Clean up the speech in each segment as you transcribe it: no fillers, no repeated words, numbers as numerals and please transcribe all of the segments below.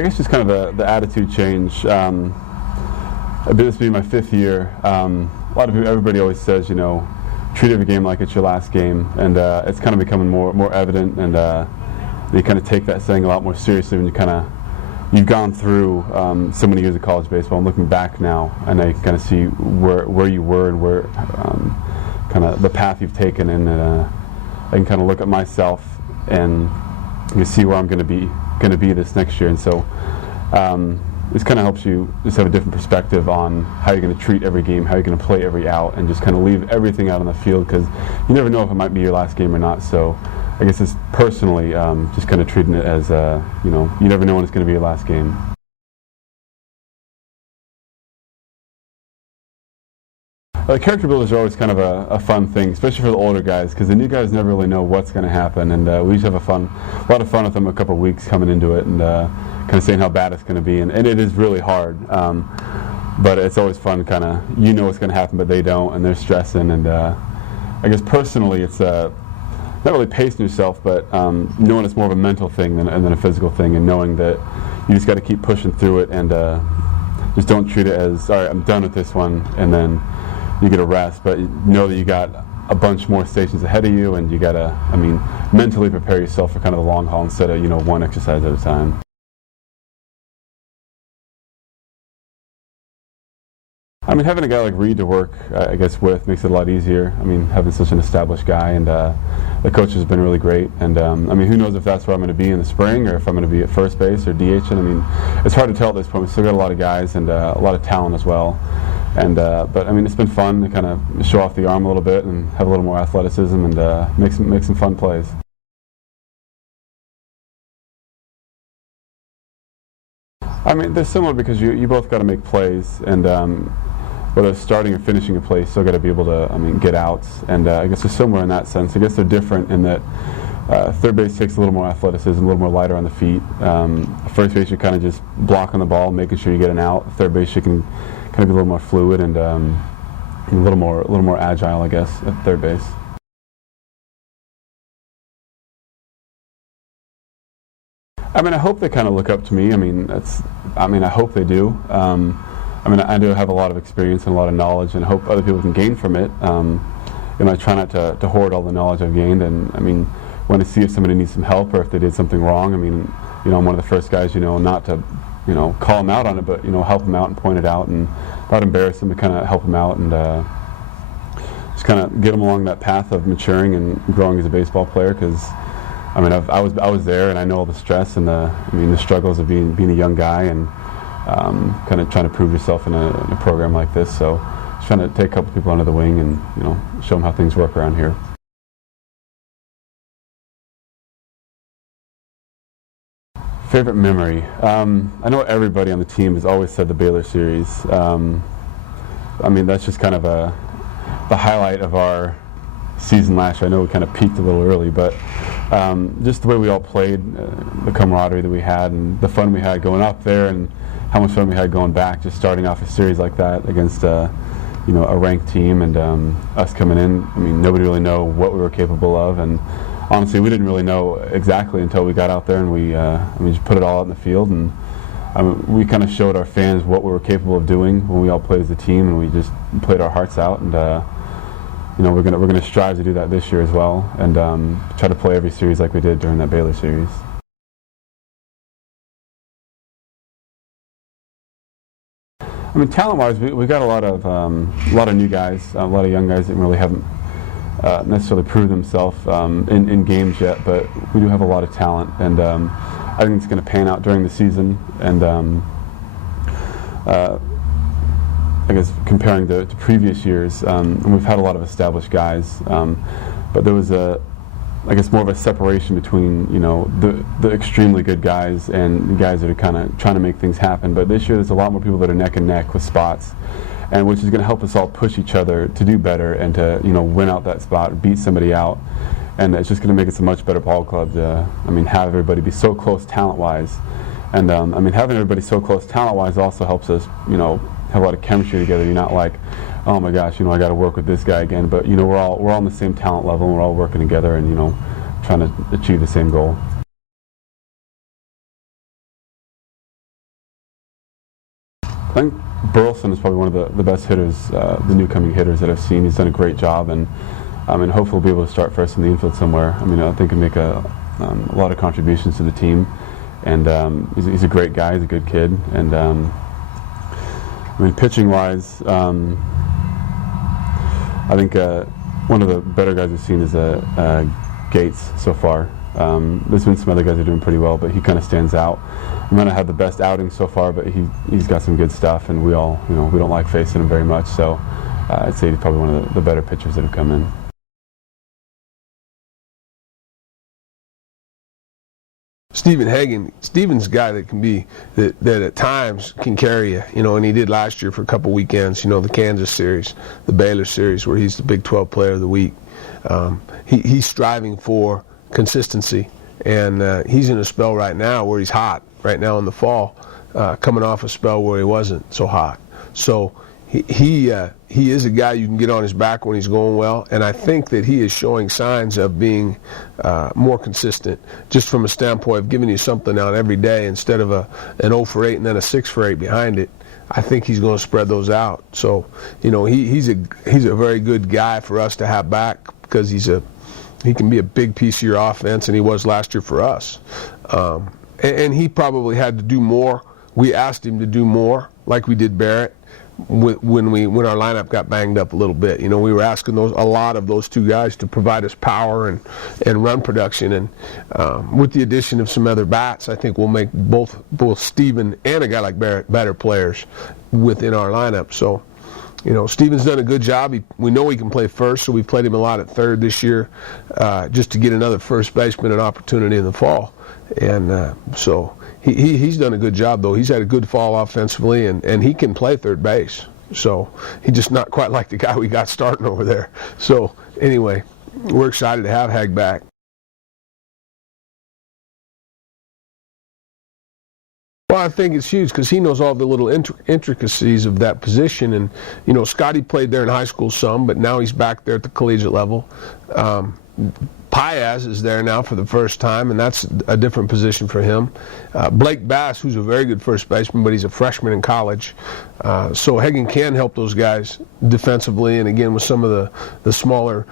I guess just kind of the attitude change. This being my 5th year, everybody always says, treat every game like it's your last game, and it's kind of becoming more evident, and you kind of take that saying a lot more seriously when you've gone through so many years of college baseball. I'm looking back now, and I kind of see where you were and where kind of the path you've taken, and I can kind of look at myself and you see where I'm going to be this next year, and so this kind of helps you just have a different perspective on how you're going to treat every game, how you're going to play every out, and just kind of leave everything out on the field, because you never know if it might be your last game or not. So I guess it's personally just kind of treating it as you never know when it's going to be your last game. Character builders are always kind of a fun thing, especially for the older guys, because the new guys never really know what's going to happen, and we just have a lot of fun with them a couple of weeks coming into it, and kind of saying how bad it's going to be, and it is really hard, but it's always fun. Kind of what's going to happen, but they don't, and they're stressing, and I guess personally it's not really pacing yourself, but knowing it's more of a mental thing than a physical thing, and knowing that you just got to keep pushing through it, and just don't treat it as, all right, I'm done with this one, and then you get a rest, but know that you got a bunch more stations ahead of you, and you got to, mentally prepare yourself for kind of the long haul instead of, one exercise at a time. Having a guy like Reed to work, I guess, with makes it a lot easier. Having such an established guy, and the coach has been really great, and who knows if that's where I'm going to be in the spring, or if I'm going to be at first base or DH. It's hard to tell at this point. We still got a lot of guys, and a lot of talent as well. And but it's been fun to kind of show off the arm a little bit and have a little more athleticism, and make some fun plays. They're similar because you both got to make plays, and whether it's starting or finishing a play, you still got to be able to get outs, and I guess they're similar in that sense. I guess they're different in that third base takes a little more athleticism, a little more lighter on the feet. First base, you're kind of just blocking the ball, making sure you get an out. Third base, you can kind of be a little more fluid and a little more agile, I guess, at third base. I hope they kind of look up to me. I hope they do. I do have a lot of experience and a lot of knowledge, and I hope other people can gain from it. I try not to hoard all the knowledge I've gained, and when I see if somebody needs some help or if they did something wrong, I'm one of the first guys, not to call them out on it, but help them out and point it out, and not embarrass them, to kind of help them out, and just kind of get them along that path of maturing and growing as a baseball player. Because I was there, and I know all the stress and the struggles of being a young guy, and kind of trying to prove yourself in a program like this. So just trying to take a couple people under the wing and show them how things work around here. Favorite memory? I know everybody on the team has always said the Baylor series. That's just kind of the highlight of our season last year. I know we kind of peaked a little early, but just the way we all played, the camaraderie that we had, and the fun we had going up there, and how much fun we had going back, just starting off a series like that against a ranked team, and us coming in. Nobody really knew what we were capable of, and honestly, we didn't really know exactly until we got out there, and we just put it all out in the field, and we kind of showed our fans what we were capable of doing when we all played as a team, and we just played our hearts out, and we're gonna strive to do that this year as well, and try to play every series like we did during that Baylor series. Talent-wise, we got a lot of new guys, a lot of young guys that really haven't necessarily proved themselves in games yet, but we do have a lot of talent, and I think it's going to pan out during the season. And I guess comparing to previous years, and we've had a lot of established guys, but there was I guess more of a separation between the extremely good guys and the guys that are kind of trying to make things happen. But this year there's a lot more people that are neck and neck with spots, and which is going to help us all push each other to do better and to win out that spot, beat somebody out, and it's just going to make us a much better ball club to have everybody be so close talent-wise, and having everybody so close talent-wise also helps us have a lot of chemistry together. You're not like, oh my gosh, I got to work with this guy again, but we're all on the same talent level, and we're all working together and trying to achieve the same goal. think Burleson is probably one of the best hitters, the new coming hitters that I've seen. He's done a great job, and hopefully we'll be able to start first in the infield somewhere. I mean, I think he'll make a lot of contributions to the team, and he's a great guy. He's a good kid, and I mean, pitching-wise, I think one of the better guys we've seen is Gates so far. There's been some other guys that are doing pretty well, but he kind of stands out. He might not have the best outing so far, but he's got some good stuff, and we all, we don't like facing him very much. So I'd say he's probably one of the better pitchers that have come in. Steven's a guy that can be that at times can carry you, and he did last year for a couple weekends. The Kansas series, the Baylor series, where he's the Big 12 Player of the Week. He's striving for consistency, and he's in a spell right now where he's hot. Right now in the fall, coming off a spell where he wasn't so hot. So he is a guy you can get on his back when he's going well, and I think that he is showing signs of being more consistent, just from a standpoint of giving you something out every day instead of an 0 for 8 and then a 6 for 8 behind it. I think he's going to spread those out. So he's a very good guy for us to have back, because he can be a big piece of your offense, and he was last year for us. And he probably had to do more. We asked him to do more, like we did Barrett, when our lineup got banged up a little bit. We were asking a lot of those two guys to provide us power and run production. And with the addition of some other bats, I think we'll make both Steven and a guy like Barrett better players within our lineup. So, Steven's done a good job. We know he can play first, so we've played him a lot at third this year, just to get another first baseman an opportunity in the fall. And so he's done a good job, though. He's had a good fall offensively, and he can play third base. So he's just not quite like the guy we got starting over there. So anyway, we're excited to have Hag back. Well, I think it's huge because he knows all the little intricacies of that position. And, Scotty played there in high school some, but now he's back there at the collegiate level. Paez is there now for the first time, and that's a different position for him. Blake Bass, who's a very good first baseman, but he's a freshman in college. So Hagan can help those guys defensively, and again with some of the smaller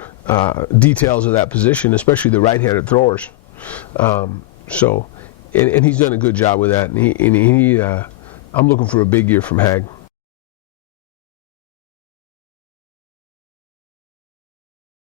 details of that position, especially the right-handed throwers. And he's done a good job with that, and I'm looking for a big year from Hag.